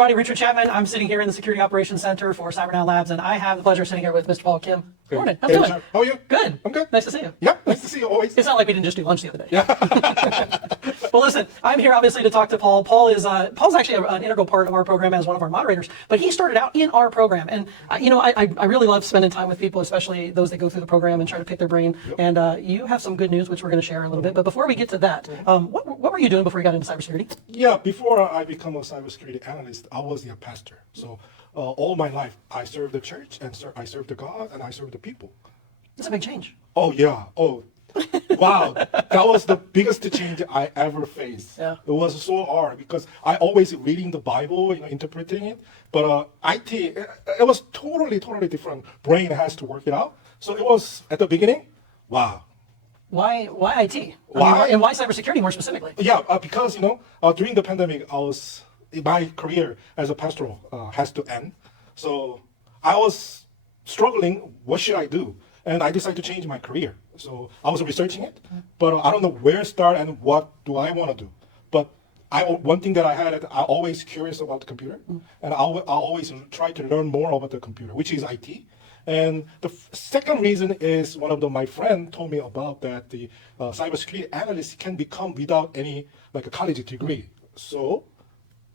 everybody. Richard Chapman. I'm sitting here in the Security Operations Center for CyberNow Labs, and I have the pleasure of sitting here with Mr. Paul Kim. Good morning. How's it going? How are you? Good. I'm good. Nice to see you. Yeah, nice to see you always. It's not like we didn't just do lunch the other day. Yeah. Well, listen, I'm here obviously to talk to Paul. Paul's actually an integral part of our program as one of our moderators, but he started out in our program. And, I really love spending time with people, especially those that go through the program and try to pick their brain. Yep. And you have some good news, which we're going to share in a little bit. But before we get to that, what were you doing before you got into cybersecurity? Yeah, before I become a cybersecurity analyst, I was a pastor. So all my life, I served the church, and I served the God, and I served the people. That's a big change. Oh, yeah. Oh, wow. That was the biggest change I ever faced. Yeah. It was so hard because I always reading the Bible, interpreting it. But IT, it was totally different. Brain has to work it out. So it was, at the beginning, wow. Why IT? Why? And why cybersecurity more specifically? Yeah, because, during the pandemic, my career as a pastoral has to end. So I was struggling, what should I do? And I decided to change my career. So I was researching it, but I don't know where to start and what do I want to do. But one thing that I had, I always curious about the computer, and I always try to learn more about the computer, which is IT. And the second reason is my friend told me about that the cybersecurity analyst can become without any a college degree. So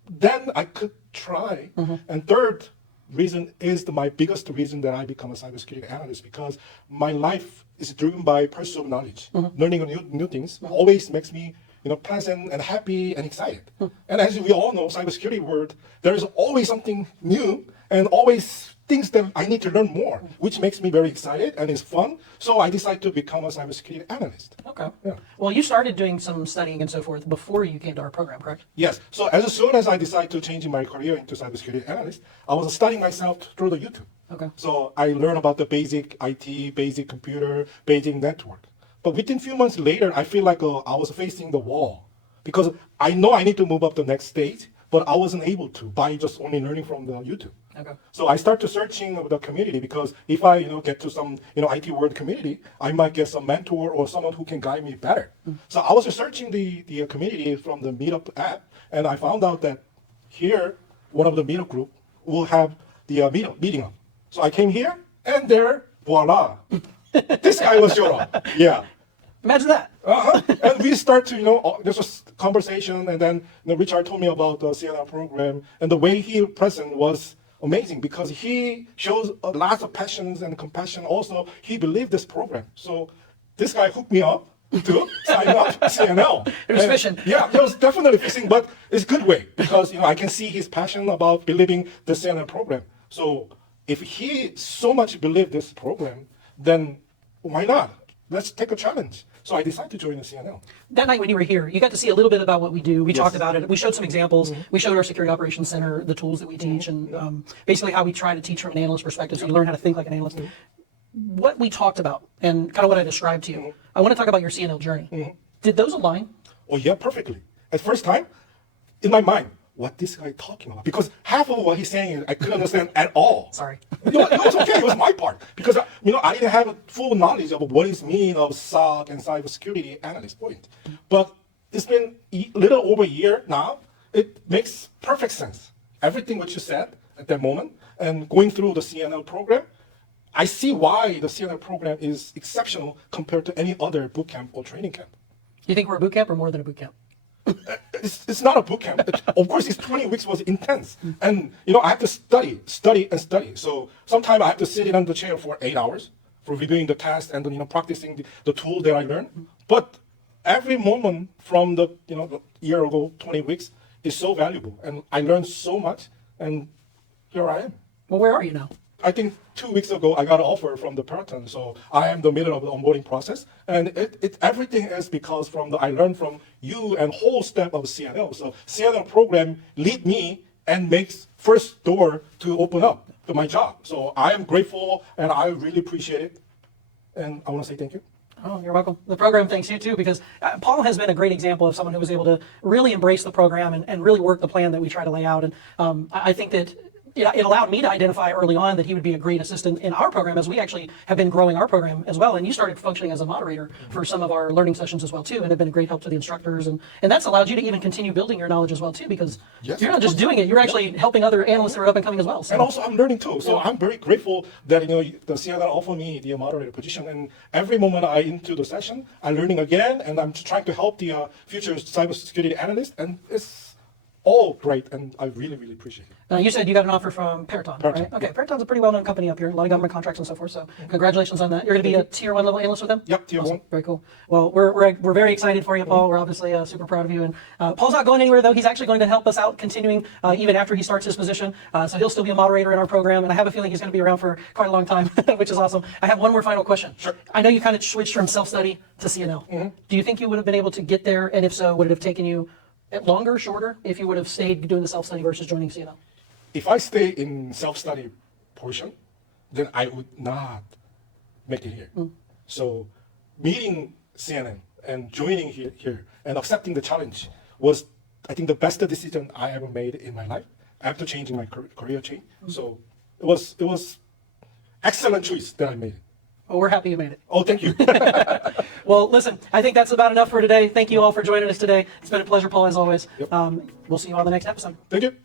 then I could try. And third reason is my biggest reason that I become a cybersecurity analyst, because my life is driven by pursuit of knowledge. Learning new things always makes me pleasant and happy and excited. And as we all know, cybersecurity world, there is always something new and always things that I need to learn more, which makes me very excited and it's fun. So I decided to become a cybersecurity analyst. Okay. Yeah. Well, you started doing some studying and so forth before you came to our program, correct? Yes. So as soon as I decided to change my career into cybersecurity analyst, I was studying myself through the YouTube. Okay. So I learned about the basic IT, basic computer, basic network. But within a few months later, I feel like I was facing the wall, because I know I need to move up the next stage, but I wasn't able to by just only learning from the YouTube. Okay. So I started searching the community, because if I get to some IT world community, I might get some mentor or someone who can guide me better. So I was researching the community from the Meetup app, and I found out that here one of the Meetup group will have the meeting up. So I came here, and there, voila, this guy was showed up. Yeah. Imagine that. And we start to, this was conversation, and then Richard told me about the CNL program, and the way he present was amazing, because he shows a lot of passions and compassion. Also, he believed this program. So this guy hooked me up to sign up CNL. It was fishing. Yeah, it was definitely fishing, but it's a good way, because I can see his passion about believing the CNL program. So if he so much believed this program, then why not? Let's take a challenge. So I decided to join the CNL. That night when you were here, you got to see a little bit about what we do. We talked about it. We showed some examples. We showed our Security Operations Center, the tools that we teach, and basically how we try to teach from an analyst perspective, so you learn how to think like an analyst. What we talked about, and kind of what I described to you, I want to talk about your CNL journey. Did those align? Oh, yeah, perfectly. At first time, in my mind, what this guy talking about? Because half of what he's saying I couldn't understand at all. Sorry. It was okay. It was my part, because I didn't have a full knowledge of what is mean of SOC and cybersecurity analyst point. But it's been a little over a year now. It makes perfect sense. Everything what you said at that moment, and going through the CNL program, I see why the CNL program is exceptional compared to any other boot camp or training camp. You think we're a boot camp or more than a boot camp? It's not a boot camp. Of course, it's 20 weeks was intense. And, I have to study. So sometimes I have to sit in on the chair for 8 hours for reviewing the test and, practicing the tool that I learned. But every moment from the year ago, 20 weeks, is so valuable. And I learned so much. And here I am. Well, where are you now? I think 2 weeks ago, I got an offer from the Peloton. So I am in the middle of the onboarding process. And everything is because I learned from you and whole step of CNL. So CNL program lead me and makes first door to open up to my job. So I am grateful, and I really appreciate it. And I want to say thank you. Oh, you're welcome. The program thanks you too, because Paul has been a great example of someone who was able to really embrace the program and really work the plan that we try to lay out. And I think that it allowed me to identify early on that he would be a great assistant in our program, as we actually have been growing our program as well. And you started functioning as a moderator for some of our learning sessions as well too, and have been a great help to the instructors. And that's allowed you to even continue building your knowledge as well too, because Yes, you're not of just course. doing it, you're actually helping other analysts that are up and coming as well. So. And also, I'm learning too. So I'm very grateful that the CNN offered me the moderator position. And every moment I into the session, I'm learning again, and I'm trying to help the future cybersecurity analyst. And it's all great, and I really, really appreciate it. You said you got an offer from Peraton, right? Okay, Peraton's a pretty well-known company up here, a lot of government contracts and so forth. So congratulations on that. You're going to be a tier 1 level analyst with them? Yep, tier Awesome. 1. Very cool. Well, we're very excited for you, Paul. We're obviously super proud of you. And Paul's not going anywhere though. He's actually going to help us out, continuing even after he starts his position. So he'll still be a moderator in our program, and I have a feeling he's going to be around for quite a long time, which is awesome. I have one more final question. Sure. I know you kind of switched from self-study to CNL. Do you think you would have been able to get there, and if so, would it have taken you longer, shorter, if you would have stayed doing the self-study versus joining CNL? If I stay in self-study portion, then I would not make it here. So meeting CNN and joining here and accepting the challenge was, I think, the best decision I ever made in my life after changing my career change. So it was excellent choice that I made. Well, we're happy you made it. Oh, thank you. Well, listen, I think that's about enough for today. Thank you all for joining us today. It's been a pleasure, Paul, as always. Yep. We'll see you on the next episode. Thank you.